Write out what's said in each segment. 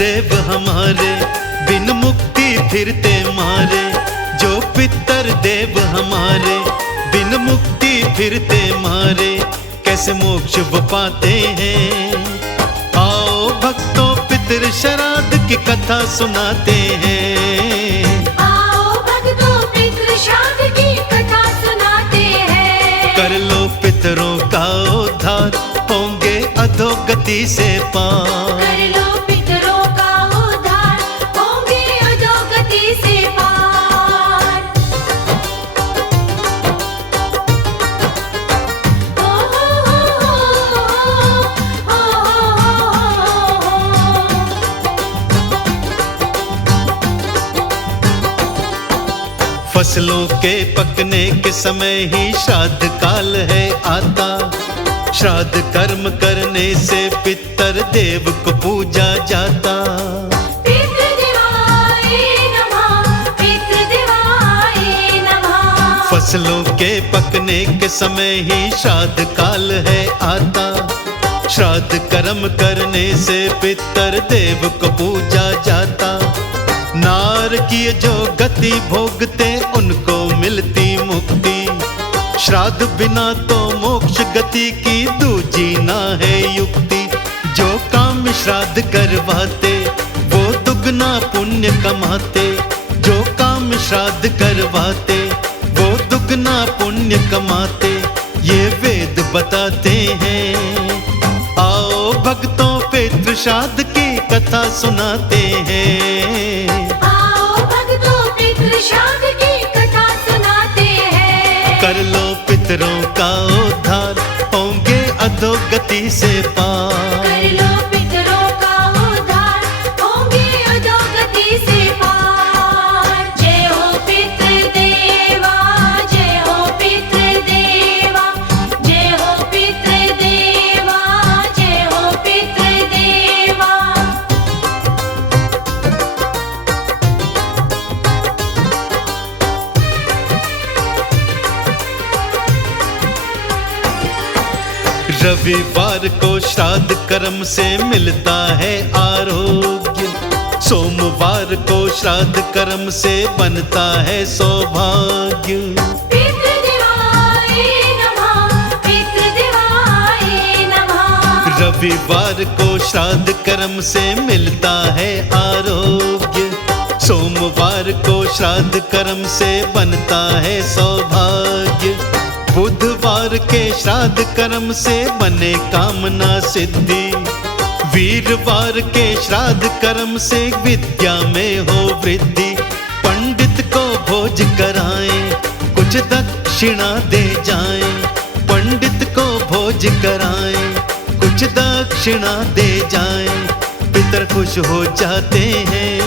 देव हमारे, बिन मुक्ति फिरते मारे। जो पितर देव हमारे, बिन मुक्ति फिरते मारे। कैसे मोक्ष वो पाते हैं? आओ भक्तों पितर श्राद्ध की कथा सुनाते हैं। आओ भक्तों पितृ श्राद्ध की कथा सुनाते हैं। कर लो पितरों का उद्धार, होंगे अधोगति से पार। कर लो पितरों का उद्धार, होंगे अधोगति से पार। ओ फसलों के पकने के समय ही श्राद्ध काल है आता। श्राद्ध कर्म करने से पितर देव को पूजा जाता। पितृदेवाय नमः, पितृदेवाय नमः। फसलों के पकने के समय ही श्राद्ध काल है आता। श्राद्ध कर्म करने से पितर देव को पूजा जाता। नार की जो गति भोगते उनको मिलती मुक्ति। श्राद्ध बिना तो मोक्ष गति की दूजी ना है युक्ति। जो काम श्राद्ध करवाते वो दुगना पुण्य कमाते। जो काम श्राद्ध करवाते वो दुगना पुण्य कमाते। ये वेद बताते हैं। आओ भक्तों पितृ श्राद्ध की कथा सुनाते हैं। आओ भक्तों पितृ श्राद्ध की कथा सुनाते हैं। कर लो पितरों का उद्धार, होंगे अधोगति से पार। कर लो पितरों का उद्धार, होंगे अधोगति से पार। जय हो पितृदेवा, जय हो पितृदेवा, जय हो पितृदेवा, जय हो पितृदेवा। रविवार को श्राद्ध कर्म से मिलता है आरोग्य। सोमवार को श्राद्ध कर्म से बनता है सौभाग्य। पितृदेवाय नमः, पितृदेवाय नमः। रविवार को श्राद्ध कर्म से मिलता है आरोग्य। सोमवार को श्राद्ध कर्म से बनता है सौभाग्य। बुधवार के श्राद्ध कर्म से बने कामना सिद्धि। वीरवार के श्राद्ध कर्म से विद्या में हो वृद्धि। पंडित को भोज कराएं, कुछ दक्षिणा दे जाएं। पंडित को भोज कराएं, कुछ दक्षिणा दे जाएं। पितर खुश हो जाते हैं।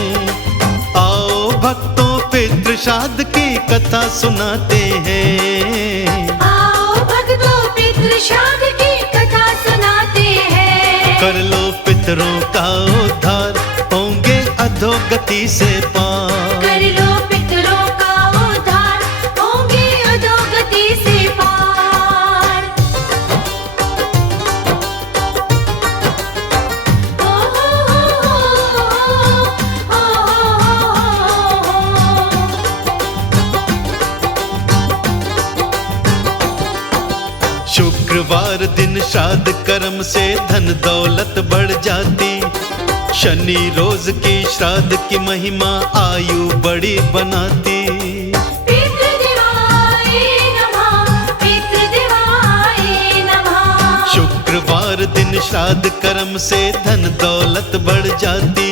आओ भक्तों पितृ श्राद्ध की कथा सुनाते हैं। आओ भक्तों पितृ श्राद्ध की कथा सुनाते हैं। कर लो पितरों का उद्धार, होंगे अधोगति से पार। कर लो पितरों का उद्धार, होंगे अधोगति से पार। ओ शुक्रवार दिन श्राद्ध कर्म से धन दौलत बढ़ जाती। शनि रोज की श्राद्ध की महिमा आयु बड़ी बनाती। पितृदेवाय नमः, पितृदेवाय नमः। शुक्रवार दिन श्राद्ध कर्म से धन दौलत बढ़ जाती।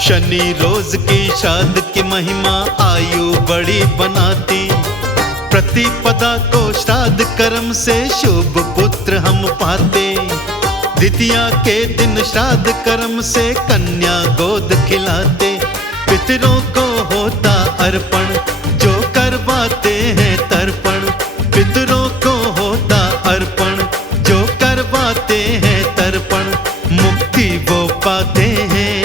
शनि रोज की श्राद्ध की महिमा आयु बड़ी बनाती। प्रतिपदा को श्राद्ध कर्म से शुभ पुत्र हम पाते। द्वितीया के दिन श्राद्ध कर्म से कन्या गोद खिलाते। पितरों को होता अर्पण, जो करवाते हैं तर्पण। पितरों को होता अर्पण, जो करवाते हैं तर्पण। मुक्ति वो पाते हैं।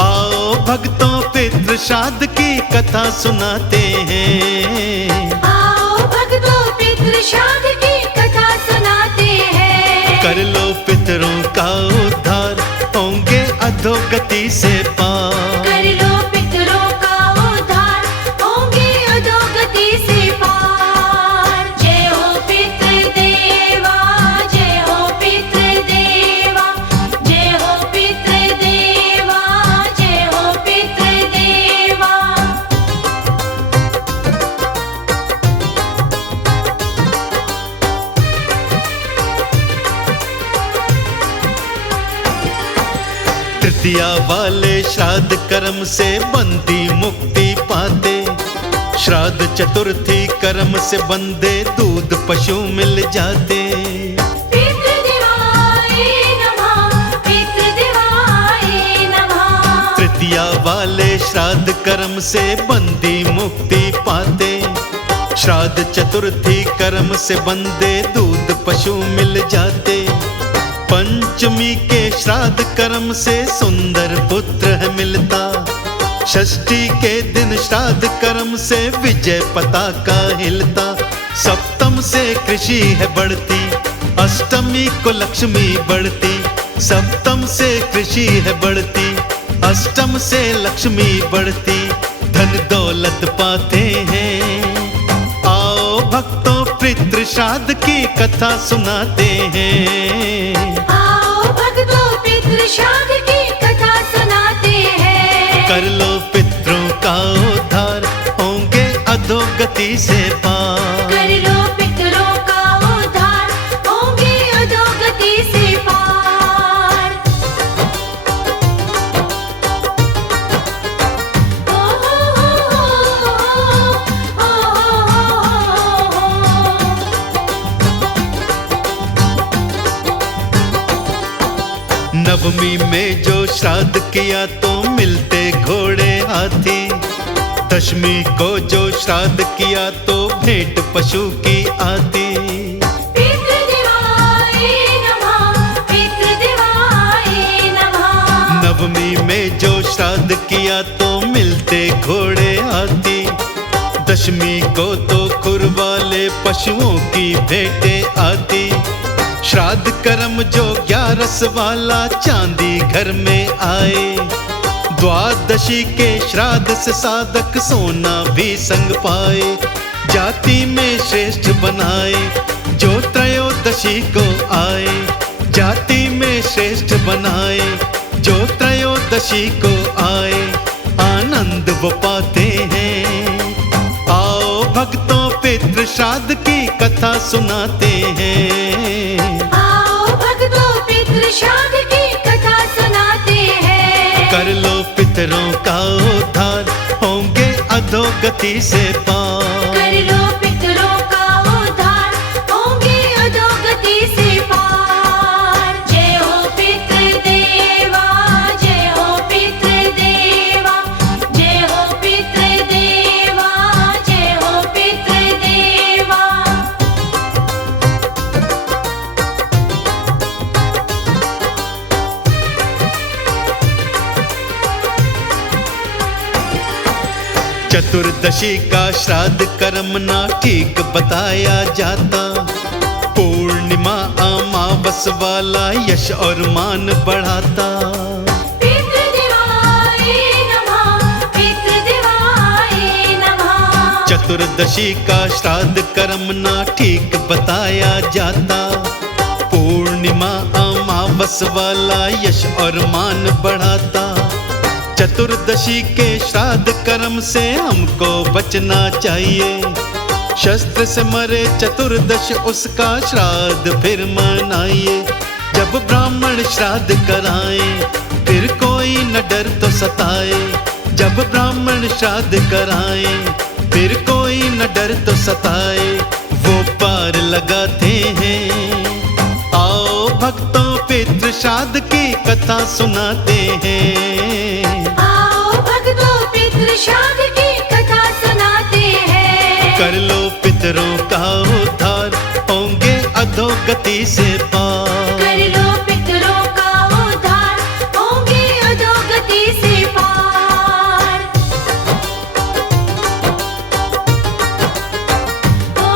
आओ भक्तों पितृ श्राद्ध की कथा सुनाते हैं। आओ भक्तों पितृ श्राद्ध की कथा सुनाते हैं। कर लो पितरों का उद्धार, होंगे अधोगति से पार। कर लो पितरों का उद्धार, होंगे अधोगति से पार। जय हो पितृदेवा, जय हो पितृदेवा, जय हो पितृदेवा, जय हो पितृदेवा। तृतीया वाले श्राद्ध कर्म से बंदी मुक्ति पाते। श्राद्ध चतुर्थी कर्म से बंदे दूध पशु मिल जाते। पितृदेवाय नमः, पितृदेवाय नमः। तृतीया वाले श्राद्ध कर्म से बंदी मुक्ति पाते। श्राद्ध चतुर्थी कर्म से बंदे दूध पशु मिल जाते। पंचमी के श्राद्ध कर्म से सुंदर पुत्र है मिलता। षष्ठी के दिन श्राद्ध कर्म से विजय पताका हिलता। सप्तम से कृषि है बढ़ती, अष्टमी को लक्ष्मी बढ़ती। सप्तम से कृषि है बढ़ती, अष्टम से लक्ष्मी बढ़ती। धन दौलत पाते हैं। आओ भक्तों पितृ श्राद्ध की कथा सुनाते हैं। आओ भक्तों पितृ श्राद्ध की कथा सुनाते हैं। कर लो पितरों का उद्धार, होंगे अधोगति से पार। कर लो पितरों का उद्धार, होंगे अधोगति से पार। ओ नवमी में जो श्राद्ध किया तो मिलते घोड़े हाथी। दशमी को जो श्राद्ध किया तो भेंट पशु की आती। पितृदेवाय नमः, पितृदेवाय नमः। नवमी में जो श्राद्ध किया तो मिलते घोड़े हाथी। दशमी को तो खुर वाले पशुओं की भेंटें आती। श्राद्ध कर्म जो 11 वाला चांदी घर में आए। द्वादशी के श्राद्ध से साधक सोना भी संग पाए। जाति में श्रेष्ठ बनाए जो त्रयोदशी को आए। जाति में श्रेष्ठ बनाए जो त्रयोदशी को आए। आनंद वो पाते हैं। आओ भक्तों पितृ श्राद्ध की कथा सुनाते हैं। आओ भक्तों पितृ श्राद्ध की कथा सुनाते हैं। कर लो पितरों का उद्धार, होंगे अधोगति से पार। कर लो पितरों का उद्धार, होंगे अधोगति से पार। जय हो पितृदेवा, जय हो पितृदेवा, जय हो पितृदेवा, जय हो पितृदेवा। चतुर्दशी का श्राद्ध कर्म ना ठीक बताया जाता। पूर्णिमा अमावस वाला यश और मान बढ़ाता। पितृदेवाय नमः, पितृदेवाय नमः। चतुर्दशी का श्राद्ध कर्म ना ठीक बताया जाता। पूर्णिमा अमावस वाला यश और मान बढ़ाता। चतुर्दशी के श्राद्ध कर्म से हमको बचना चाहिए। शस्त्र से मरे चतुर्दश उसका श्राद्ध फिर मनाइए। जब ब्राह्मण श्राद्ध कराए फिर कोई न डर तो सताए। जब ब्राह्मण श्राद्ध कराए फिर कोई न डर तो सताए। वो पार लगाते हैं। आओ भक्तों पितृ श्राद्ध की कथा सुनाते हैं। आओ भक्तों पितृ श्राद्ध की कथा सुनाते हैं। कर लो पितरों का उद्धार, होंगे अधोगति से पार। कर लो पितरों का उद्धार, होंगे अधोगति से पार। ओ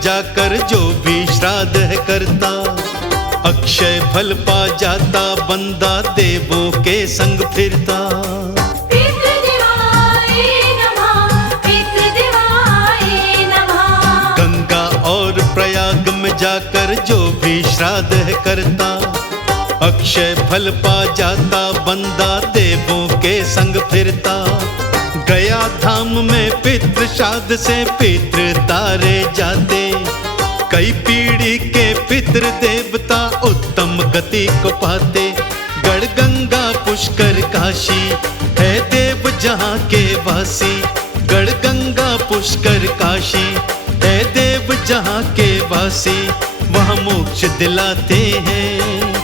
जाकर जो भी श्राद्ध है करता, अक्षय फल पा जाता बंदा देवों के संग फिरता। पितृदेवाय नमः, पितृदेवाय नमः। गंगा और प्रयाग में जाकर जो भी श्राद्ध है करता, अक्षय फल पा जाता बंदा देवों के संग फिरता। गया धाम में पितृ श्राद्ध से पितृ तारे जाते, कई पीढ़ी के पितृ देवता उत्तम गति को पाते। गढ़ गंगा पुष्कर काशी है देव जहाँ के वासी, गढ़ गंगा पुष्कर काशी है देव जहाँ के वासी, वह मोक्ष दिलाते हैं।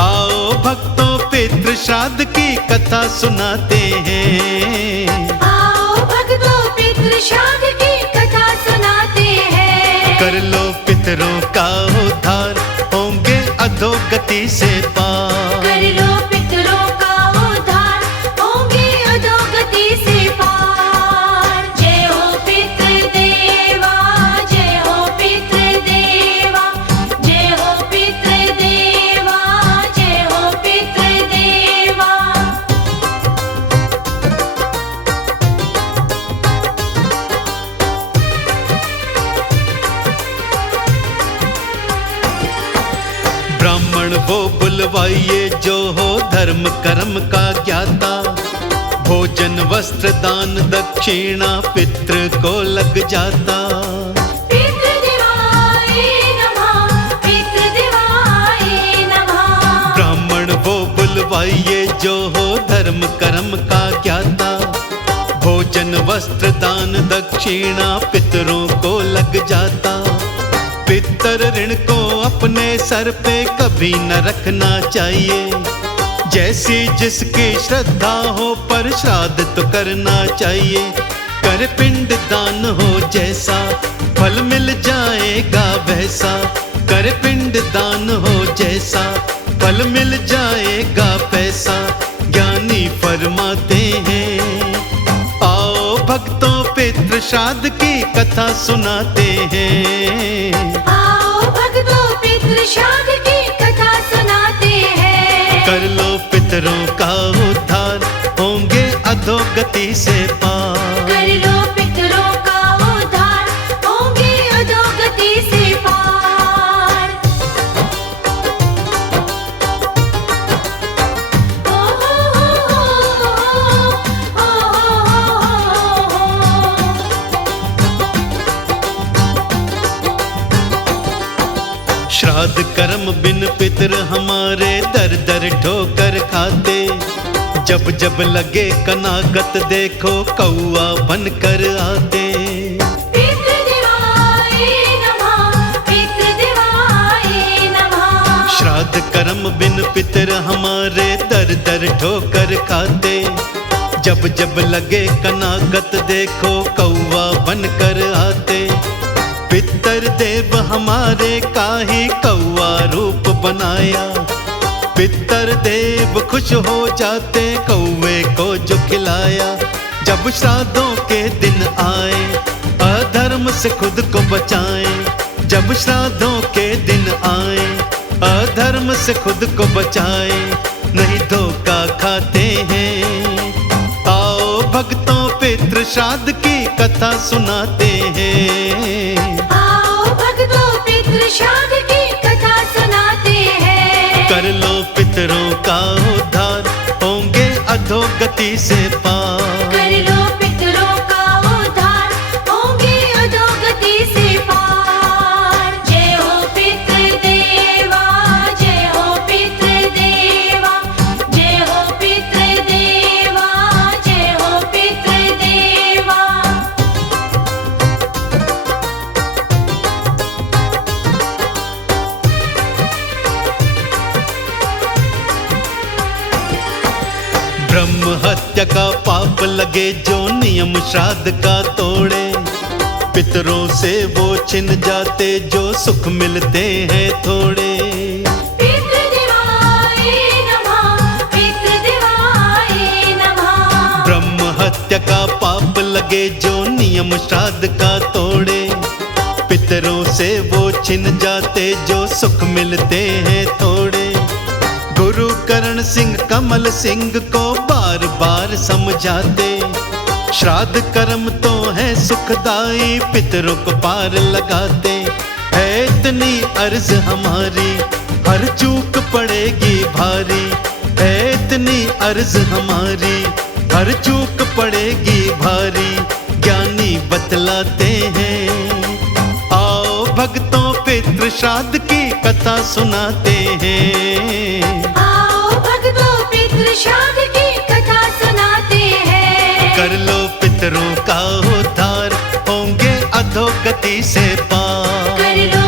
आओ भक्तों पितृ श्राद्ध की कथा सुनाते हैं। आओ भक्तों पितृ श्राद्ध की कथा सुनाते हैं। कर लो पितरों का उद्धार, होंगे अधोगति से पार। कर लो पितरों का उद्धार, होंगे अधोगति से पार। जय हो पितृदेवा, जय हो पितृदेवा, जय हो पितृदेवा, जय हो पितृदेवा। ब्राह्मण वो बुलवाइए जो हो धर्म कर्म का ज्ञाता, भोजन वस्त्र दान दक्षिणा पितृ को लग जाता। पितृदेवाय नमः, पितृदेवाय नमः। ब्राह्मण वो बुलवाइए जो हो धर्म कर्म का ज्ञाता, भोजन वस्त्र दान दक्षिणा पितरों को लग जाता। पितर ऋण को अपने सर पे कभी न रखना चाहिए, जैसी जिसकी श्रद्धा हो पर श्राद्ध तो करना चाहिए। कर पिंड दान हो जैसा फल मिल जाएगा वैसा, कर पिंड दान हो जैसा फल मिल जाएगा पैसा, ज्ञानी फरमाते हैं। आओ भक्तों पितृ श्राद्ध की कथा सुनाते हैं। आओ भक्तों पितृ श्राद्ध की कथा सुनाते हैं। कर लो पितरों का उद्धार, होंगे अधोगति से पार। कर लो पितरों का उद्धार, होंगे अधोगति से पार। ओ हो श्राद्ध कर्म बिन पितर हमारे दर दर ठोकर खाते, जब जब लगे कनाकत देखो कौआ बनकर आते। पितृदेवाय नमः, पितृदेवाय नमः। श्राद्ध कर्म बिन पितर हमारे दर दर ठोकर खाते, जब जब लगे कनाकत देखो कौआ बनकर आते। पितर देव हमारे काहे कौआ रूप बनाया, पितर देव खुश हो जाते कौवे को जो खिलाया। जब श्राद्धों के दिन आए अधर्म से खुद को बचाएं, जब श्राद्धों के दिन आए अधर्म से खुद को बचाए, नहीं धोखा खाते हैं। आओ भक्तों पितृ श्राद्ध की कथा सुनाते हैं। आओ भक्तों पितृ श्राद्ध की कथा सुनाते हैं। कर लो पितरों का उद्धार, होंगे अधोगति से पार। कर लो पितरों का उद्धार, होंगे अधोगति से पार। जय हो पितृदेवा, जय हो पितृदेवा, जय हो पितृदेवा, जय हो पितृदेवा। ब्रह्म हत्या का पाप लगे जो नियम श्राद्ध का तोड़े, पितरों से वो छिन जाते जो सुख मिलते हैं थोड़े। पितृदेवाय नमः, पितृदेवाय नमः। ब्रह्म हत्या का पाप लगे जो नियम श्राद्ध का तोड़े, पितरों से वो छिन जाते जो सुख मिलते हैं थोड़े। गुरु करण सिंह कमल सिंह को बार बार समझाते, श्राद्ध कर्म तो है सुखदाई, पितरों को पार लगाते। है इतनी अर्ज हमारी, हर चूक पड़ेगी भारी। है इतनी अर्ज हमारी, हर चूक पड़ेगी भारी। ज्ञानी बतलाते हैं, आओ भक्तों पितृ श्राद्ध की कथा सुनाते हैं। आओ भक्तों पितृ श्राद्ध की कथा सुनाते हैं। कर लो पितरों का उद्धार, होंगे अधोगति से पार। कर लो